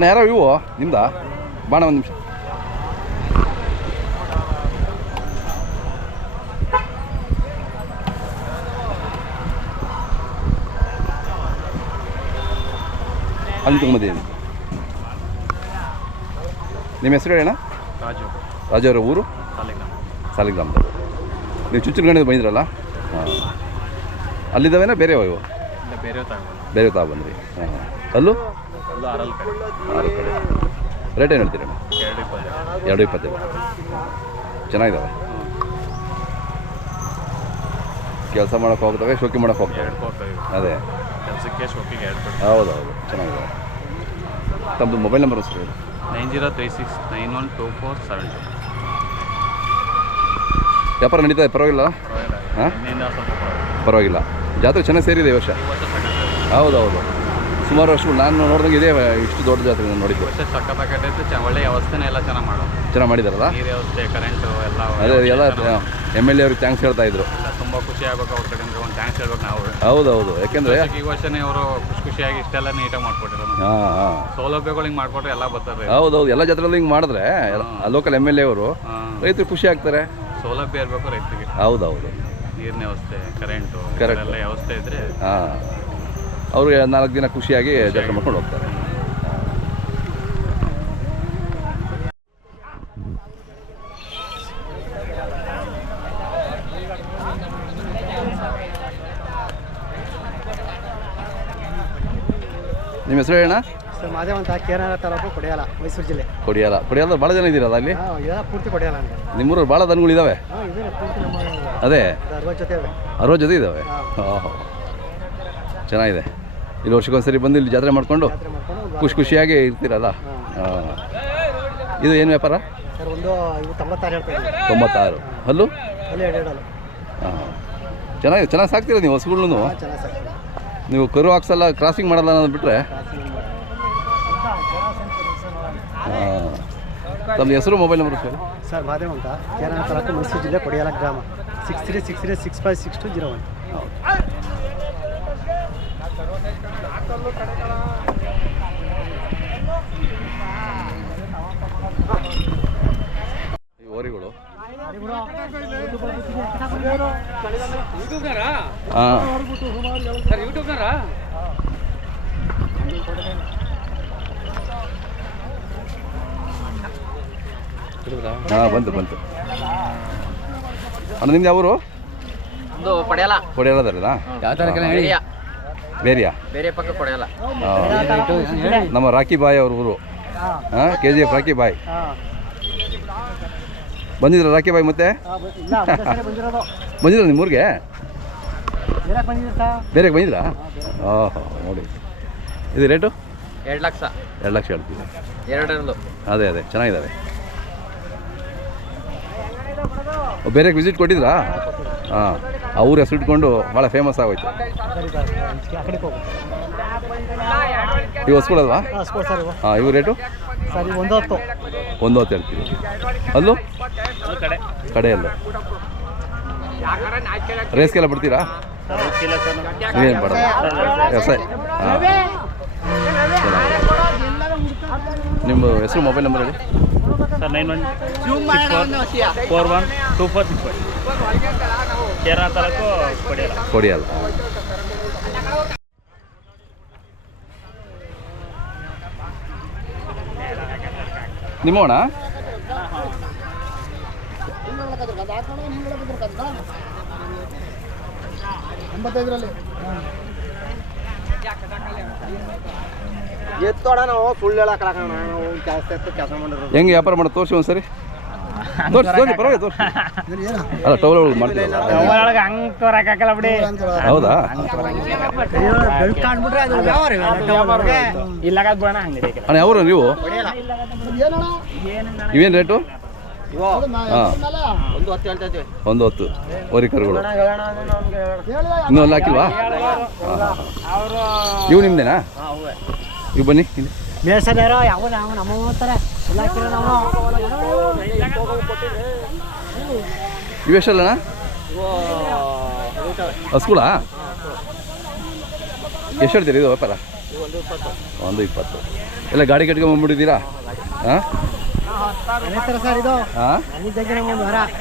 ಅಣ್ಣ ಯಾರೋ ಇವು? ನಿಮ್ದಾ? ಬಾಣ ಒಂದು ನಿಮಿಷ. ಅಲ್ಲಿ ನಿಮ್ಮ ಹೆಸರು ಹೇಳಣ್ಣ ರಾಜು. ರಾಜು ಅವರ ಊರು? ಸಾಲಿಗ್ರಾಮ. ನೀವು ಗಣ್ಯ ಬಂದಿರಲ್ಲ ಹಾಂ. ಅಲ್ಲಿದ್ದಾವೇನಾ ಬೇರೆ ಇವು ಬೇರೆ ತಾವು ಬಂದ್ರಿ. ಹಾಂ. ಅಲ್ಲೂ? ರೇಟ್ ಏನು ಹೇಳ್ತೀರಣ್ಣ ಎರಡು ಇಪ್ಪತ್ತು. ಇಪ್ಪತ್ತೇಳು ಚೆನ್ನಾಗಿದ್ದಾವೆ ಕೆಲಸ ಮಾಡೋಕೆ ಹೋಗ್ತವೆ ಶೋಕಿ ಮಾಡೋಕೆ ಹೋಗ್ತವೆ ಅದೇ. ಹೌದು ಹೌದು ಚೆನ್ನಾಗಿದೆ. ತಮ್ಮದು mobile number sir nine zero three six nine one two four seven two. ವ್ಯಾಪಾರ ನಡೀತಾ ಇದೆ ಪರವಾಗಿಲ್ಲ? ಹಾಂ? ಪರವಾಗಿಲ್ಲ. ಜಾತ್ರೆ ಚೆನ್ನಾಗಿ ಸೇರಿದೆ ಈ ವರ್ಷ. ಈ ಸುಮಾರು ವರ್ಷಗಳು ನಾನು ನೋಡಿದಂಗೆ ಇದೆ ಇಷ್ಟು ದೊಡ್ಡ ಜಾತ್ರೆ ನಾನು ನೋಡಿದ್ದು. ವರ್ಷ ಸಖತ್ತಾಗೈತೆ ಚ ಒಳ್ಳೆ ವ್ಯವಸ್ಥೆನೇ ಎಲ್ಲ ಚೆನ್ನಾಗಿ ಮಾಡೋ ಚೆನ್ನಾಗಿ ಮಾಡಿದಾರಲ್ಲ? ನೀರು ವ್ಯವಸ್ಥೆ ಕರೆಂಟು ಎಲ್ಲ ಅದೇ ಎಲ್ಲ ಎಂ ಎಲ್ ಎ ಅವ್ರಿಗೆ ಥ್ಯಾಂಕ್ಸ್ ಹೇಳ್ತಾ ಇದ್ರು. ಎಲ್ಲ ತುಂಬ ಖುಷಿ ಆಗ್ಬೇಕು ಅವ್ರ ಕಡೆಯಿಂದ ಒಂದು ಥ್ಯಾಂಕ್ಸ್ ಹೇಳ್ಬೇಕು ನಾವು. ಹೌದೌದು ಹೌದು ಯಾಕೆಂದರೆ ಈ ವರ್ಷನೇ ಅವರು ಖುಷಿ ಖುಷಿಯಾಗಿ ಇಷ್ಟೆಲ್ಲ ನೀಟಾಗಿ ಮಾಡ್ಕೊಟ್ಟಿರೋದು. ಹಾಂ ಹಾಂ. ಸೌಲಭ್ಯಗಳು ಹಿಂಗೆ ಮಾಡಿಕೊಟ್ರೆ ಎಲ್ಲ ಬರ್ತಾರೆ ಹೌದೌದು ಹೌದು ಎಲ್ಲ ಜಾತ್ರೆಗಳು ಹಿಂಗೆ ಮಾಡಿದ್ರೆ ಲೋಕಲ್ ಎಂ ಎಲ್ ಎ ಅವರು ರೈತರು ಖುಷಿ ಆಗ್ತಾರೆ. ಸೌಲಭ್ಯ ಇರಬೇಕು ರೈತರಿಗೆ. ಹೌದು ಹೌದು ನೀರಿನ ವ್ಯವಸ್ಥೆ ಕರೆಂಟು ಕರೆಂಟ್ ಎಲ್ಲ ವ್ಯವಸ್ಥೆ ಇದ್ರೆ ಹಾಂ. ಅವರು ನಾಲ್ಕು ದಿನ ಖುಷಿಯಾಗಿ ಜಾತ್ರೆ ಮಾಡ್ಕೊಂಡು ಹೋಗ್ತಾರೆ. ನಿಮ್ಮ ಹೆಸರು ಹೇಳಣ್ಣ? ಸರ್ ಮಾದೇವ ಅಂತ ಕೇರಳ ತಾಲೂಕು ಕೊಡಿಯಾಲ ಮೈಸೂರು ಜಿಲ್ಲೆ. ಕೊಡಿಯಾಲ. ಕೊಡಿಯಾಲ ಭಾಳ ಜನ ಇದ್ದೀರಲ್ಲ ಅಲ್ಲಿ? ಹಾ, ಇದೆಲ್ಲ ಪೂರ್ತಿ ಕೊಡಿಯಾಲ ನಿಮ್ಮೂರು ಬಹಳ ಭಾಳ ದನಗಳಿದ್ದಾವೆ ಹಾಂ ಇದೆ ಪೂರ್ತಿ ನಮ್ಮ ಅದೇ? ಅರವತ್ತು ಜೊತೆ ಅರವತ್ತು ಜೊತೆ ಇದ್ದಾವೆ. ಓಹೋ. ಚೆನ್ನಾಗಿದೆ. ಇಲ್ಲಿ ವರ್ಷಕ್ಕೊಂದ್ಸರಿ ಬಂದು ಇಲ್ಲಿ ಜಾತ್ರೆ ಮಾಡಿಕೊಂಡು ಖುಷಿ ಖುಷಿಯಾಗಿ ಇರ್ತೀರಲ್ಲ? ಹಾಂ. ಇದು ಏನು ವ್ಯಾಪಾರ? ತೊಂಬತ್ತಾರು. ಹಲ್ಲು? ಹಾಂ. ಚೆನ್ನಾಗಿ ಚೆನ್ನಾಗಿ ಸಾಕ್ತೀರ ನೀವು ಹಸುಗಳನ್ನು ನೀವು ಕರು ಹಾಕ್ಸಲ್ಲ ಕ್ರಾಸಿಂಗ್ ಮಾಡಲ್ಲ ಅನ್ನೋದು ಬಿಟ್ಟರೆ ಹಾಂ. ತಮ್ಮ ಹೆಸರು mobile number sir? Sir Madev ಅಂತ. ಕೇರಳ ತಾಲೂಕು ಮೈಸೂರು ಜಿಲ್ಲೆ ಕೊಡಿಯಾಲ ಗ್ರಾಮ. Six three six three six five six two zero one ಓರಿಗಳು ಹಾಂ ಬಂತು ಬಂತು. ಅಣ್ಣ ನಿಮ್ದು ಯಾವರು? ಒಂದು ಪಡೆಯಲ್ಲ ಕೊಡಿಯಾಲದಲ್ಲ ಬೇರೆಯ ಬೇರೆಯಾ? ಬೇರೆ ಪಕ್ಕ. ನಮ್ಮ ರಾಕಿ ಬಾಯ್ ಅವ್ರ ಊರು. ಹಾಂ K G F Rocky Bhai. ಹಾಂ. ಬಂದಿದ್ರ ರಾಕಿ ಬಾಯ್ ಮತ್ತೆ? ಇಲ್ಲ ಒಂದೇ ಬಂದಿರೋದು. ಬಂದಿದ್ರ ನಿಮ್ಮೂರಿಗೆ ಬೇರೆ ಬಂದಿದ್ರಾ? ಓಹೋ ನೋಡಿ. ಇದು ರೇಟು ಎರಡು ಲಕ್ಷ. ಎರಡು ಲಕ್ಷ ಹೇಳ್ತೀವಿ ಎರಡರಲ್ಲೂ. ಅದೇ ಅದೇ ಚೆನ್ನಾಗಿದ್ದಾವೆ ಬೇರೆ ವಿಸಿಟ್ ಕೊಟ್ಟಿದ್ರಾ? ಹಾಂ. ಅವ್ರ ಹೆಸರು ಇಟ್ಕೊಂಡು ಭಾಳ ಫೇಮಸ್ ಆಗೋಯ್ತು. ಆ ಇವು ಹೊಸ್ಕೊಳಲ್ವಾ? ಹಾಂ ಇವು ರೇಟು ಒಂದು ಒಂದು ಹೊತ್ತು ಹೇಳ್ತೀವಿ ಅಲ್ಲೂ. ಕಡೆಯಲ್ಲೂ ರೇಸ್ಗೆಲ್ಲ ಬಿಡ್ತೀರಾ? ಏನು ಬೇಡ. ವ್ಯವಸಾಯ ಹಾಂ ನಿಮ್ಮ ಹೆಸರು ಮೊಬೈಲ್ ನಂಬರ್ ಹೇಳಿ? Four one two four six five Kerala taluk Kodiyala. Kodiyala. ನಿಮ್ಮೋಣ? ಎತ್ತೋಣ ನಾವು ಸುಳ್ಳು ಹೇಳಕ್ಕೆ ನಾವು ಎತ್ತು ಕೆಲಸ ಮಾಡಿರೋದು. ಹೆಂಗೆ ವ್ಯಾಪಾರ ಮಾಡೋದು? ತೋರಿಸಿ ಒಂದ್ಸರಿ. ತೋರಿಸಿ ತೋರಿ ಪರವಾಗಿಲ್ಲ ತೋರಿಸಿ. ಅಲ್ಲ ಟೌಲ್ ಒಳಗೆ ಮಾಡ್ತೀರಲ್ಲ? ಒಳಗೆ ಹಂಗೆ ತೋರಕ್ಕಾಗಲ್ಲ ಬಿಡಿ. ಹೌದಾ? ಬಿಡೋಣ ಹಂಗೆ ಅಣ್ಣ ಯಾವರು ನೀವು? ಇವೇನು ರೇಟು? ಒಂದು ಹೊತ್ತು ಒಂದು ಕರುಗಳು. ನಮ್ಗೆ ಇನ್ನೂ ಅಲ್ಲಿ ಹಾಕಿಲ್ವಾ? ಅವರು ಇವು ನಿಮ್ದೇನಾ? ಇವು ಬನ್ನಿ ಮೇಸರ ಯಾವ ನಾವು ನಮ್ಮ ಹೋಗ್ತಾರೆ ಇವೆಷ್ಟಲ್ಲಣ್ಣ ಹಸ್ಕೂಲಾ ಎಷ್ಟು ಹೇಳ್ತೀರಿ ಇದು ವ್ಯಾಪಾರ? ಒಂದು ಇಪ್ಪತ್ತು. ಎಲ್ಲ ಗಾಡಿ ಕಟ್ಕೊಂಡು ಬಂದ್ಬಿಟ್ಟಿದ್ದೀರಾ? ಹಾಂ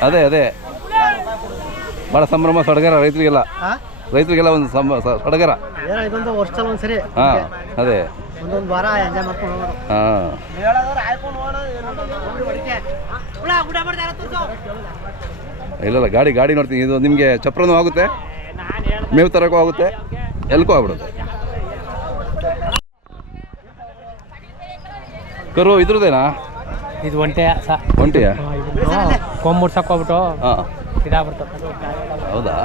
ಅದೇ ಅದೇ. ಭಾಳ ಸಂಭ್ರಮ, ಸಡಗರ ರೈತರಿಗೆಲ್ಲ. ರೈತರಿಗೆಲ್ಲ ಒಂದು ಸಂಬ ಸ- ಸಡಗರ. ಹಾಂ ಅದೇ. ಒಂದೊಂದು ವಾರ ಎಂಜಾಯ್ ಮಾಡ್ಕೊಂಡು ಹೋಗೋದು. ಹಾಂ. ಇಲ್ಲಲ್ಲ ಗಾಡಿ ಗಾಡಿ ನೋಡ್ತೀನಿ. ಇದು ನಿಮಗೆ ಚಪ್ರನೂ ಆಗುತ್ತೆ. ಮೇವು ತರಕ್ಕೂ ಆಗುತ್ತೆ. ಎಲ್ಕೂ ಆಗ್ಬಿಡುತ್ತೆ. ಕರು ಇದ್ರದ್ದೇನಾ ಇದು ಒಂಟೆ ಒಂಟೆಯಾ? ಕೊಂಬುಡ್ಸಕ್ಕೆ ಕೊಂಬುಡ್ಸಕ್ ಹೋಗ್ಬಿಟ್ಟು ಹೌದಾ?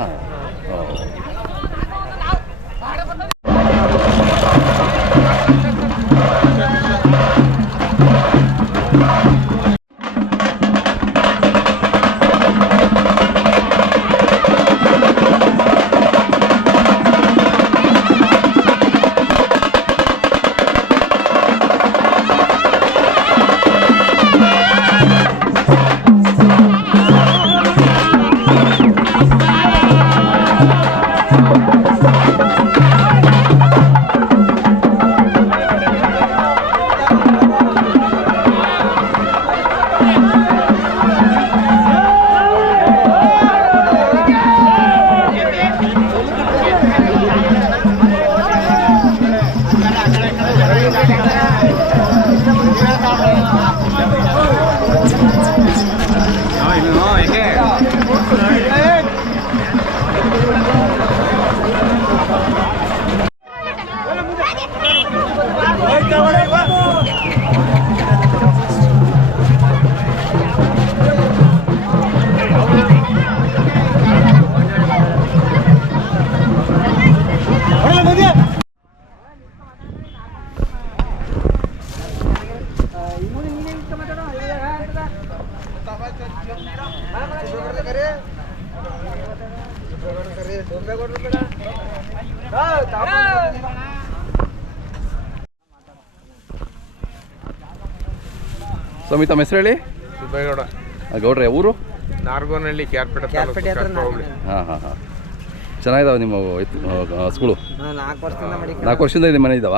ಸ್ವಾಮಿ ತಮ್ಮ ಹೆಸರು ಹೇಳಿ? ಸುಬ್ಬೇಗೌಡ ಗೌಡ್ರೆ ಊರು? ನಾರ್ಗೋನಹಳ್ಳಿ ಕ್ಯಾರ್ಪೇಟೆ ಹಾ ಹಾ ಹಾಂ ಹಾಂ ಹಾಂ. ಚೆನ್ನಾಗಿದಾವೆ ನಿಮ್ಮ ಹಸುಗಳು ಸ್ಕೂಲು ನಾಲ್ಕು ವರ್ಷದಿಂದ ಮಾಡಿ ನಾಲ್ಕು ವರ್ಷದಿಂದ ನಿಮ್ಮ ಮನೆ ಇದಾವ?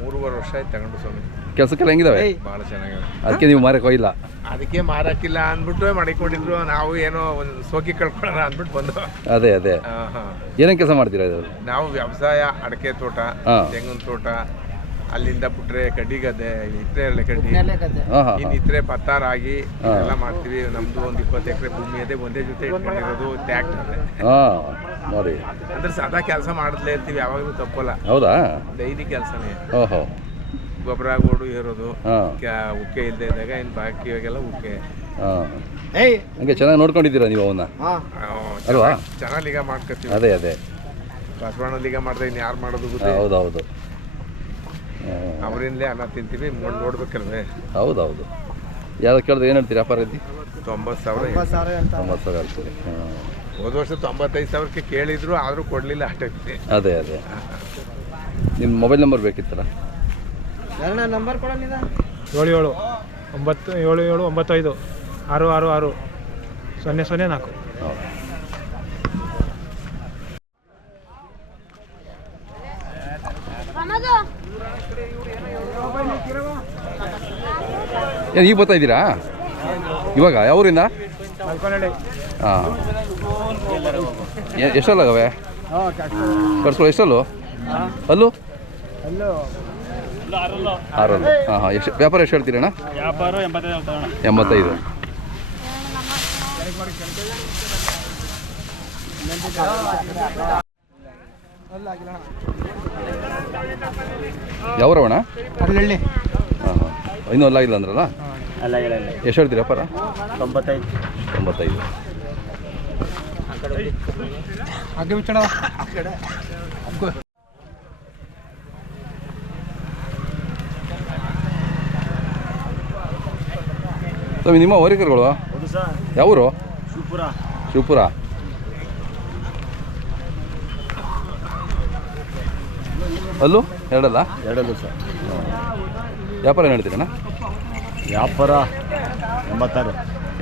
ಮೂರುವರೆ ವರ್ಷ ಆಯ್ತು ತಗೊಂಡು ಸ್ವಾಮಿ. ಕೆಲಸಕ್ಕೆಲ್ಲ ಹೆಂಗಿದಾವೆ? ಭಾಳ ಚೆನ್ನಾಗಿದೆ ಅದಕ್ಕೆ ನೀವು ಮಾರಕ್ಕೆ ಹೋಗಿಲ್ಲ. ಅದಕ್ಕೆ ಮಾರಕ್ಕಿಲ್ಲ ಅಂದ್ಬಿಟ್ಟು ಮಾಡಿಕೊಂಡಿದ್ರು. ನಾವು ಏನೋ ಒಂದು ಸೋಕಿ ಕಳ್ಕೊಳ್ಳೋಣ ಅಂದ್ಬಿಟ್ಟು ಬಂದು. ಅದೇ ಅದೇ. ಏನೇನು ಕೆಲಸ ಮಾಡ್ತೀರಾ ಇದು? ನಾವು ವ್ಯವಸಾಯ ಅಡಕೆ ತೋಟ. ತೆಂಗಿನ ತೋಟ ಅಲ್ಲಿಂದ ಬಿಟ್ರೆ ಕಡ್ಡಿ ಗದ್ದೆ ಇತ್ರೆ ಕಡ್ಡಿ ಇನ್ನಿತ್ರೆ ಹಾಂ ಇನ್ನು ಇತ್ರೆ ಭತ್ತ ರಾಗಿ ಎಲ್ಲ ಮಾಡ್ತೀವಿ. ನಮ್ದು ಒಂದು ಇಪ್ಪತ್ತು ಎಕರೆ ಭೂಮಿ ಅದೇ ಒಂದೇ ಜೊತೆ ಇಟ್ಕೊಂಡಿರೋದು ಟ್ಯಾಕ್ಟರ್ ಹಾಂ ನೋಡಿ. ಅಂದ್ರೆ ಸದಾ ಕೆಲಸ ಮಾಡದ್ಲೇ ಇರ್ತೀವಿ. ಯಾವಾಗಲೂ ತಪ್ಪಲ್ಲ. ಹೌದಾ? ಡೈಲಿ ಕೆಲಸನೇ. ಓಹೋ. ಗೊಬ್ಬರ ಗೋಡು ಇರೋದು ಹಾಂ. ಉಕ್ಕೆ ಇಲ್ಲದೆ ಇದ್ದಾಗ ಇನ್ನು ಬಾಕಿ ಇವಾಗೆಲ್ಲ ಉಕ್ಕೆ. ಹಾಂ. ಏಯ್. ಹಂಗೆ ಚೆನ್ನಾಗಿ ನೋಡ್ಕೊಂಡಿದ್ದೀರಾ ನೀವು ಅವನ್ನ? ಅಲ್ವಾ? ಚೆನ್ನಾಗಿ ಈಗ ಮಾಡ್ಕೊತೀವಿ. ಅದೇ ಅದೇ. ಬಸವಣ್ಣ ಈಗ ಮಾಡಿದ್ರೆ ಇನ್ನು ಯಾರು ಮಾಡೋದು ಹೌದೌದು ಗೊತ್ತೇ? ಹೌದು ಹೌದು ಅವರಿಂದಲೇ ಅನ್ನ ತಿಂತೀವಿ ನೋಡಿ ನೋಡ್ಬೇಕಲ್ವೇ? ಹೌದೌದು. ಹೌದು ಯಾರು ಕೇಳಿದ್ರೆ ಏನು ಹೇಳ್ತೀರಿ ವ್ಯಾಪಾರ ಇದ್ದು ತೊಂಬತ್ತು ಸಾವಿರ ಒಂಬತ್ತು ಸಾವಿರ ಅಂತ ತೊಂಬತ್ತು ಸಾವಿರ ಹೇಳ್ತೀರಿ. ಹಾಂ. ಹೋದ ವರ್ಷ ತೊಂಬತ್ತೈದು ಸಾವಿರಕ್ಕೆ ಕೇಳಿದ್ರು ಆದರೂ ಕೊಡಲಿಲ್ಲ ಅಷ್ಟೇ. ಅದೇ ಅದೇ. ನಿಮ್ಮ ಮೊಬೈಲ್ ನಂಬರ್ ಬೇಕಿತ್ತಲ್ಲ? ನಂಬರ್ ಕೊಡೋಣ ಏಳು ಏಳು ಒಂಬತ್ತು ಏಳು ಏಳು ಒಂಬತ್ತು ಐದು ಆರು ಆರು ಆರು ಸೊನ್ನೆ ಸೊನ್ನೆ ನಾಲ್ಕು. ಈಗ ಬರ್ತಾ ಇದ್ದೀರಾ? ಇವಾಗ ಯಾವೂರಿಂದ? ಎಷ್ಟಲ್ಲ ಹಾಂ. ಎಷ್ಟಲ್ಲಾಗವೆ? ಕಟ್ಸ್ಕೊಳ್ಳೋ ಎಷ್ಟಲ್ಲು? ಅಲ್ಲೂ. ಆರಲ್ಲು? ಹಾಂ ಹಾಂ ಎಷ್ಟು ವ್ಯಾಪಾರ ಎಷ್ಟು ಹೇಳ್ತೀರಣ್ಣ? ವ್ಯಾಪಾರ ಎಂಬತ್ತೈದು ಯಾವ್ರವಣ? ಹಳ್ಳಿ ಹಾಂ ಹಾಂ ಇನ್ನೂ ಅಲ್ಲಾಗಿಲ್ಲ ಅಂದ್ರಲ್ಲ? ಅಲ್ಲ ಇಲ್ಲ ಅಂದ್ರಲ್ಲ ಎಷ್ಟು ಹೇಳ್ತೀರಿ ವ್ಯಾಪಾರ? ತೊಂಬತ್ತೈದು. ತೊಂಬತ್ತೈದು. ಹಾಗೆ. ಸ್ವಾಮಿ ನಿಮ್ಮ ಹೋರಿಕರುಗಳು ಯಾವರು ಶಿವಪುರ. ಶಿವಪುರ. ಅಲ್ಲೂ? ಎರಡಲ್ಲ? ಎರಡಲ್ಲ ಸರ್. ವ್ಯಾಪಾರ ಏನು ಹೇಳ್ತೀರಣ್ಣ? ವ್ಯಾಪಾರ ಎಂಬತ್ತಾರು.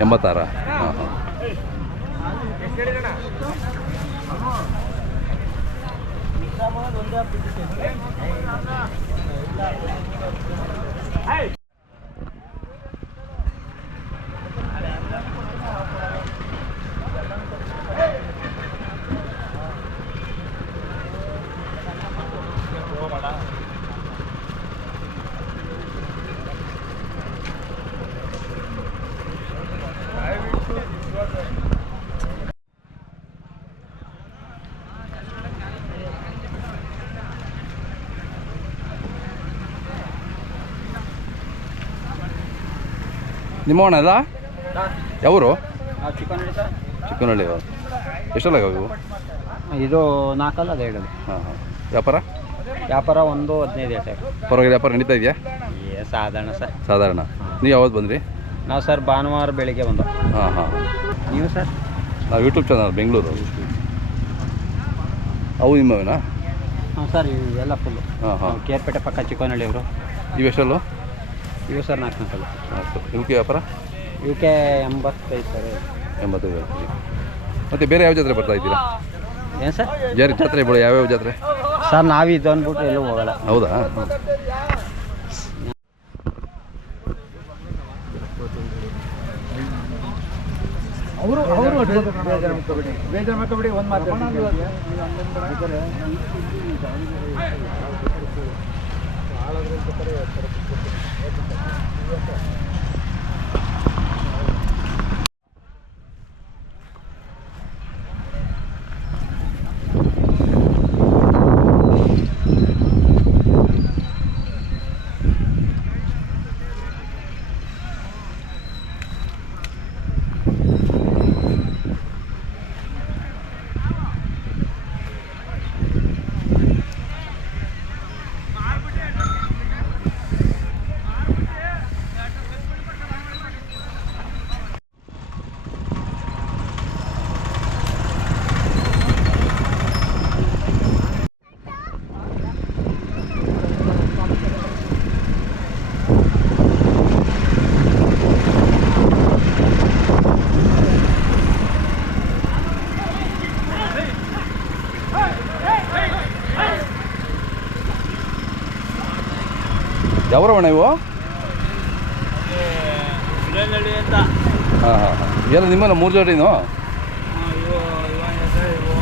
ಎಂಬತ್ತಾರ. ಹಾಂ ಹಾಂ ನಿಮ್ಮವಣ ಅಲ್ಲ? ಯಾವರು? ಚಿಕ್ಕನಹಳ್ಳಿ ಎಷ್ಟಲ್ಲ ಇವು? ಇದು ನಾಲ್ಕಲ್ಲ ಅದು ಹೇಳೋದು. ಹಾಂ ಹಾಂ. ವ್ಯಾಪಾರ? ವ್ಯಾಪಾರ ಒಂದು ಹದಿನೈದು ಸರ್. ಪರವಾಗಿಲ್ಲ ವ್ಯಾಪಾರ ನಡೀತಾ ಇದೆಯಾ? ಏ ಸಾಧಾರಣ ಸರ್. ಸಾಧಾರಣ. ನೀವು ಯಾವತ್ತು ಬಂದ್ರಿ? ನಾವು ಸರ್ ಭಾನುವಾರ ಬೆಳಿಗ್ಗೆ ಬಂದು. ಹಾಂ ಹಾಂ. ನೀವು ಸರ್? ನಾವು ಯೂಟ್ಯೂಬ್ ಚಾನಲ್ ಬೆಂಗಳೂರು. ಅವು ನಿಮ್ಮವೇನಾ? ಹಾಂ ಸರ್ ಇವೆಲ್ಲ ಫುಲ್ಲು ಹಾಂ ಹಾಂ. ಕೇರ್ಪೇಟೆ ಪಕ್ಕ ಚಿಕ್ಕನಹಳ್ಳಿ ಅವರು. ಇವೆಷ್ಟಲ್ಲೂ ಇವು ಸರ್ ನಾಲ್ಕು ನಾಲ್ಕಲ್ಲ ಯು ಇವಕ್ಕೆ ವ್ಯಾಪಾರ? ಕೆ ಎಂಬತ್ತೈದು ಸರ್. ಎಂಬತ್ತೈದು ಹೇಳ್ತೀವಿ ಮತ್ತು ಬೇರೆ ಯಾವ ಜಾತ್ರೆ ಬರ್ತಾ ಇದ್ದೀರಾ? ಏನು ಸರ್? ಜಾರಿ ಜಾತ್ರೆ ಬಿಡು ಯಾವ್ಯಾವ ಜಾತ್ರೆ? ಸರ್ ನಾವು ಇದು ಅಂದ್ಬಿಟ್ಟು ಎಲ್ಲೂ ಹೋಗಲ್ಲ. ಹೌದಾ? ಅವರು ಅವರು ಬೇಜಾರು ಮಾಡ್ಕೊಬಿಡಿ. ಒಂದು ಮಾತು ಭಾಳ ಯಾವ್ರವಣ ಇವು? ಹಾಂ ಹಾಂ. ಎಲ್ಲ ನಿಮ್ಮಲ್ಲ ಮೂರು ಜೋಡಿನೂ? ಇವು ಇವು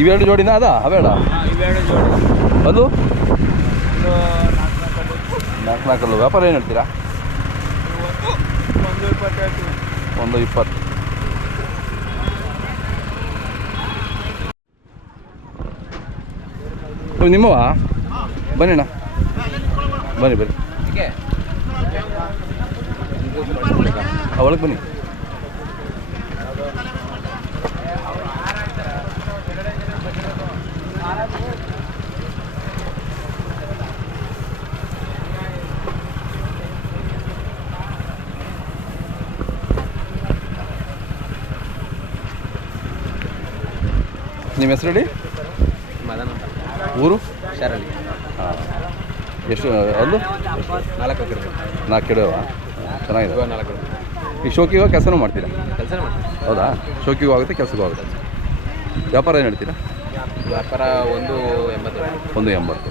ಇವೆರಡು ಜೋಡಿನ ಅದ? ಅವೇಡ ಅದು ನಾಲ್ಕು ನಾಲ್ಕಲ್ಲೂ ನಾಲ್ಕು ನಾಲ್ಕಲ್ಲು ವ್ಯಾಪಾರ ಏನು ಹೇಳ್ತೀರಾ? ಒಂದು ಇಪ್ಪತ್ತು. ನಿಮ್ಮವಾ ಬನ್ನಿಣ್ಣ ಬನ್ನಿ ಬನ್ನಿ. ಆ, ಒಳಗೆ ಬನ್ನಿ. ನಿಮ್ಮ ಹೆಸರು ಹೇಳಿ? ಮದನ ಊರು? ಶರಳ್ಳಿ ಹಾಂ. ಎಷ್ಟು ಅಲ್ಲೂ? ನಾಲ್ಕು ನಾಲ್ಕು ಕೆಡವ ಚೆನ್ನಾಗಿದೆ ನಾಲ್ಕು. ಈ ಶೋಕಿಗೋ ಕೆಲಸನೂ ಮಾಡ್ತೀರಾ? ಕೆಲಸ ಹೌದಾ? ಶೋಕಿಗೂ ಆಗುತ್ತೆ ಕೆಲಸಕ್ಕೂ ಆಗುತ್ತೆ. ವ್ಯಾಪಾರ ಏನು ಹೇಳ್ತೀರಾ? ವ್ಯಾಪಾರ ಒಂದು ಎಂಬತ್ತು. ಒಂದು ಎಂಬತ್ತು.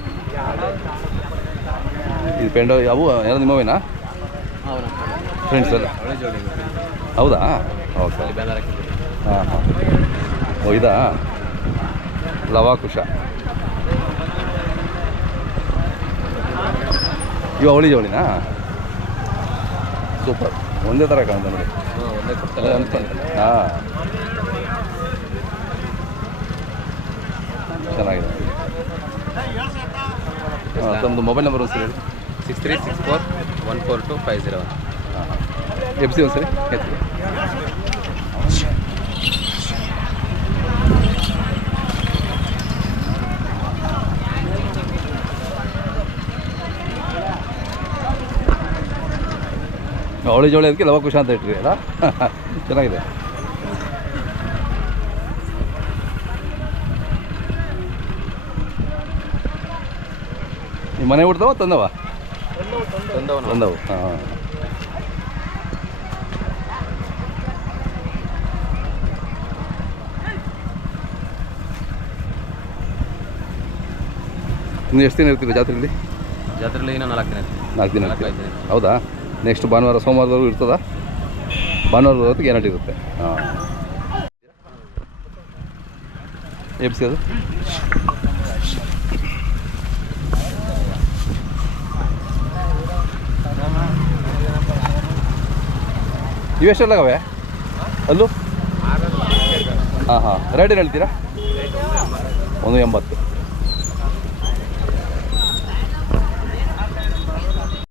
ಇದು ಪೆಂಡೋ ಅವು ಯಾರು ನಿಮ್ಮವೇನಾ ಫ್ರೆಂಡ್ಸ್ ಎಲ್ಲ ಹೌದಾ? ಓಕೆ ಹಾಂ ಹಾಂ. ಓ ಇದಾ? ಲವಾಕುಶ. ಇವು ಅವಳಿ ಜವಳಿನಾ ಸೂಪರ್ ಒಂದೇ ಥರ ಕಾಣ್ತಾ ನೋಡಿ ಹಾಂ ಚೆನ್ನಾಗಿದೆ. ಹಾಂ ತಮ್ಮದು ಮೊಬೈಲ್ ನಂಬರ್ ಒಂದು ಸರಿ ಹೇಳಿ. Six three six four one four two five zero one ಹಾಂ ಎಫ್ ಸಿ ಒಂದು ಸರಿ ಎತ್ತಿ ಅವಳಿ ಜೋಳಿ ಅದಕ್ಕೆ ಲವ ಖುಷಿ ಅಂತ ಇಟ್ರಿ ಅಲ್ಲ? ಚೆನ್ನಾಗಿದೆ. ನಿಮ್ಮ ಮನೆ ಹುಡ್ತವ ತಂದವ? ತಂದವು. ಹಾಂ. ಇನ್ನು ಎಷ್ಟು ದಿನ ಇರ್ತೀರಿ ಜಾತ್ರೆಯಲ್ಲಿ ಜಾತ್ರೆಯಲ್ಲಿ ಇನ್ನೂ ನಾಲ್ಕು ದಿನ ನಾಲ್ಕು ದಿನ ಹೌದಾ? ನೆಕ್ಸ್ಟ್ ಭಾನುವಾರ ಸೋಮವಾರದವರೆಗೂ ಇರ್ತದ. ಭಾನುವಾರದ ಹೊತ್ತಿಗೆ ಗ್ಯಾರಂಟಿ ಇರುತ್ತೆ. ಹಾಂ. ಎಬ್ಸಿ ಅದು. ಇವೆಷ್ಟೆಲ್ಲಾಗವೆ ಅಲ್ಲೂ? ಹಾಂ ಹಾಂ. ರೇಟ್ ಏನು ಹೇಳ್ತೀರಾ? ಒಂದು ಎಂಬತ್ತು.